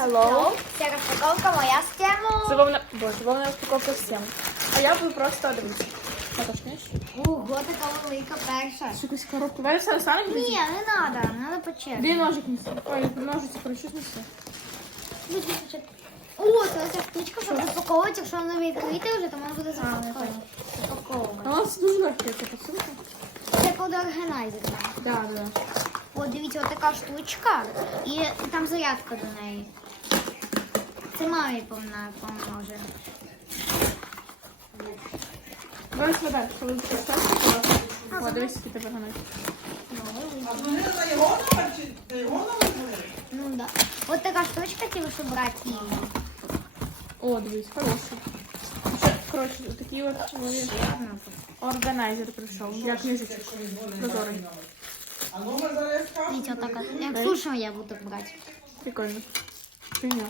Hello. Це розпаковка моя з тему. Це вовна... Боже, вовна розпаковка всім. А я буду просто дивитися. Наташнеш? Ого, така велика перша. Якусь коробку. Давай все саме Ні, не треба, треба по черзі. Де ножик неси? Ой, ножиці, коротше, щось неси. Будь ласка. О, це ця штучка, щоб розпаковувати, якщо вона відкрити вже, то вона буде запаковувати. А Запаковувати. у нас дуже легка ця посилка. Це коли органайзер. Да, да. От дивіться, отака штучка, і, і там зарядка до неї. Це мамі помна- поможе. Давай складай, коли ти поставиш. О, дивись, який тебе ганець. А дзвонили на його номер чи на його номер дзвонили? Ну да. От така штучка, типу, щоб брати її. О, дивись, хороший. Ще, коротше, такий от чоловік. Органайзер прийшов. Я книжечку. Прозорий. А номер зараз я скажу. Дивіться, отака. Як слушаю, я буду брати. Прикольно. Фігня.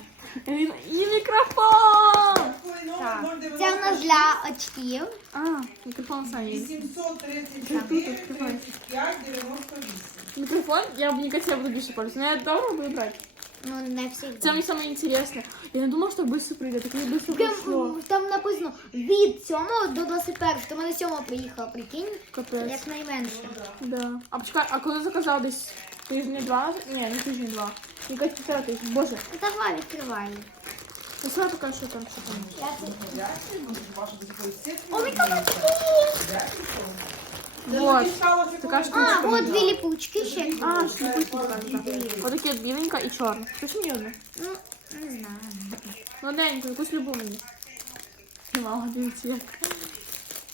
І, і мікрофон! Ой, Так. номер Це у нас для очків. А, мікрофон Сані. 835 98. Мікрофон, я мені кажется, я буду більше пользоваться. Но я давно буду брати. Ну, не всі. Це мені саме інтересне. Я не думала, що так швидко прийде. Так я швидко Прям, прийшло. там написано від 7 до 21, то до 7 приїхала, прикинь, Капець. як найменше. Да. А почекай, а коли заказав десь тижні два? Ні, не тижні два. Якась півтора тижня. Боже, Ну, давай, відкривай. ну що така, що там, що там? Я це- О, О, мікрофон! Вот. Така штучка. А, от дві ліпучки ще. А, штучки така. Отакі от біленька і чорна. Хочеш мені одну? Ну, не знаю. Ну, одненьку, якусь любу мені. Мама, дивіться як.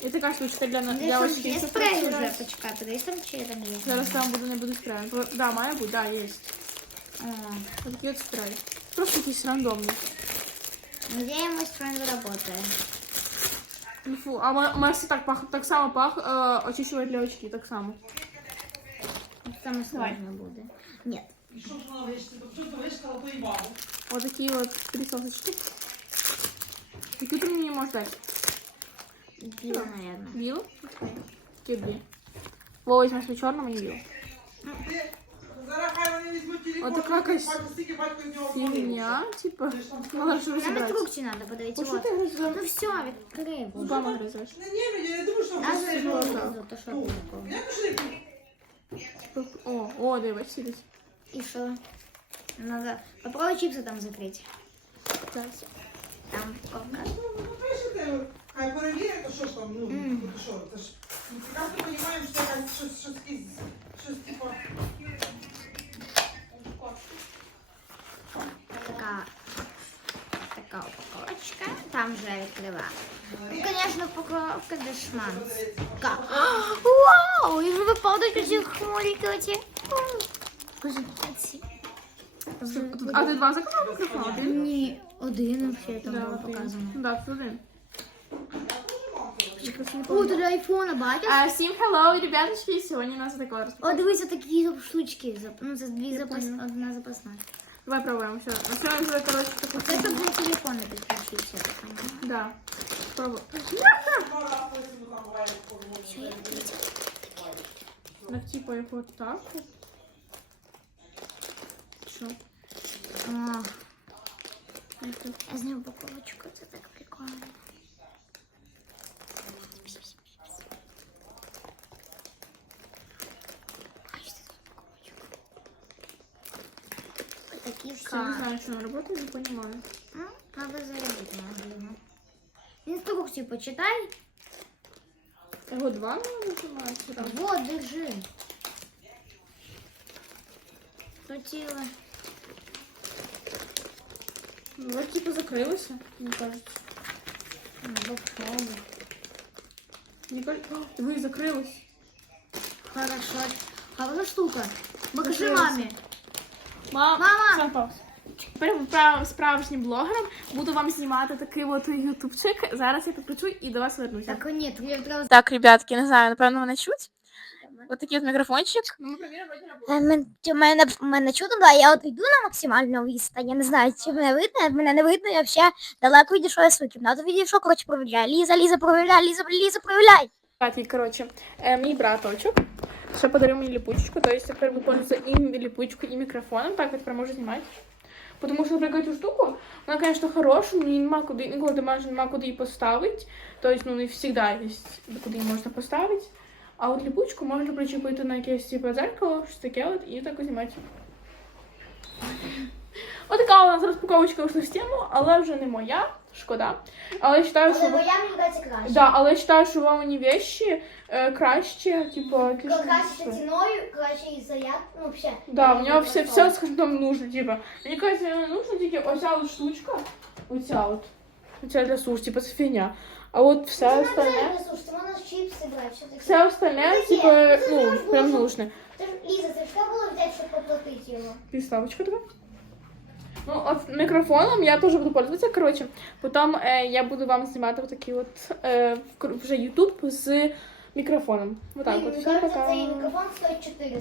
І така штучка для, Десь для там очків. є Це спрей працює. вже, почекай, подивись там чи там є. Зараз там буде, не буде спрею. Бо- Да, має бути, да, є. О, Ось такий от спрей. Просто якийсь рандомний. Надеемся, что он заработает. Ну фу, а ма- Марсі так пах, так само пах, е, очищувати для очки, так само. Самое сложное будет. Нет. І що ж вона вишкала? Що ти вишкала, то і бабу. Ось такі от присосочки. Які ти мені можеш дати? Бело, наверное. Білу? Такі дві. Вова, візьмеш мені чорну, мені білу. Отака якась бачу, скільки батько з нього помилує. Фігня, типу. Ти ж там Мало що Нам розібрати. инструкции надо подавить. Ось що Вот. ти гризеш? Ну все, открой. Зубами гризеш. Не, ні, я не думаю, що Нас це было так. то что такое. Я пішли. О, о, дивись, сидить. И что? Надо попробуй чипсы там закрыть. Так. Там кока. Ну, пишете, хай перевірять, то що ж там, ну, Мгм. то що, це ж, ми прекрасно розуміємо, що якась щось, щось, якесь, щось, типу, Там же открыла. Ну, конечно, упаковка дешман. Как? Вау! И вы падаете эти хмурики эти. Кажи. А ти два заказав мікрофон? Один? Ні, один вообще там Да, було один. показано. Да, це один. О, тут для айфона, бачиш? А, всім hello, ребяточки, сьогодні у нас така О, розпаковка. дивися, такі штучки. зап- Ну, це дві Я запас... поняла. одна запасна. Давай пробуємо. Все. На сьогодні взяли, коротше, таку Це я дивіться? Так, типу, як от так. от. Що? О, Як тут? я знаю упаковочку, це так прикольно. Бачите тут упаковочку? Ось такі Я не карти. знаю, що вона працює, не розумію. Ну, надо зарядити можливо. Інструкцію почитай. Його два не нажимається? Так. Вот, держи. Хотіла. Ну, от, типу, закрилося, мені кажеться. Ну, попробуй. Мені кажеться, О, диви, закрилось. Хорошо. Хороша штука. Покажи Закрилося. мамі. Мам, Мама! Сам Пауза. Справжнім блогером буду вам знімати такий от ютубчик. Зараз я підключу і до вас вернуся. Так, ні, то я треба... Так, ребятки, не знаю, напевно, мене чуть. Ось такий от мікрофончик. Ну, ми работає. Е, Мене, мене чудо, да, я от йду на максимальну відстань. Я не знаю, чи мене видно, мене не видно, я взагалі далеко відійшов я свою кімнату відійшов, коротше, провіряю. Ліза, Ліза, провіряй, Ліза, Ліза, провіряй. Ребятки, коротше, е, мій браточок ще подарив мені ліпучку, то есть тепер ви пользуєтеся і ліпучку, і мікрофоном. Так, я тепер можу знімати. Тому що, наприклад, цю штуку, вона, звісно, хороша, мені нема куди, ніколи ти майже нема куди її поставити. Тобто, ну, не завжди є, куди її можна поставити. А от ліпучку можна причепити на якесь типу дзеркало, щось таке от, і так знімати. Отака у нас розпаковочка вийшла в тему, але вже не моя, шкода. Але я вважаю, що... Але моя мені здається краще. Да, але я вважаю, що вам вещі е, краще, типу, ті, що- Краще ціною, краще і заряд, ну, взагалі. Да, у нього все, все, скажем, там нужно, типа. Мені кажется, не нужно тільки оця от штучка, оця от. Оця для суш, типа, це фігня. А от все Це не остальне, обов'язково, слушай, ти можеш чіпси брати, що таке. все остальне, Ну, типа, є. Ну, ну, це ж прям можна. нужно. Це ж, Ліза, це ж треба було взяти, щоб поплатити його. Підставочка така. Ну, от мікрофоном я теж буду пользуватися, коротше. Потім е, я буду вам знімати отакий от е, вже YouTube з мікрофоном. Вот так Блін, от. Всім пока. цей мікрофон стоїть 400.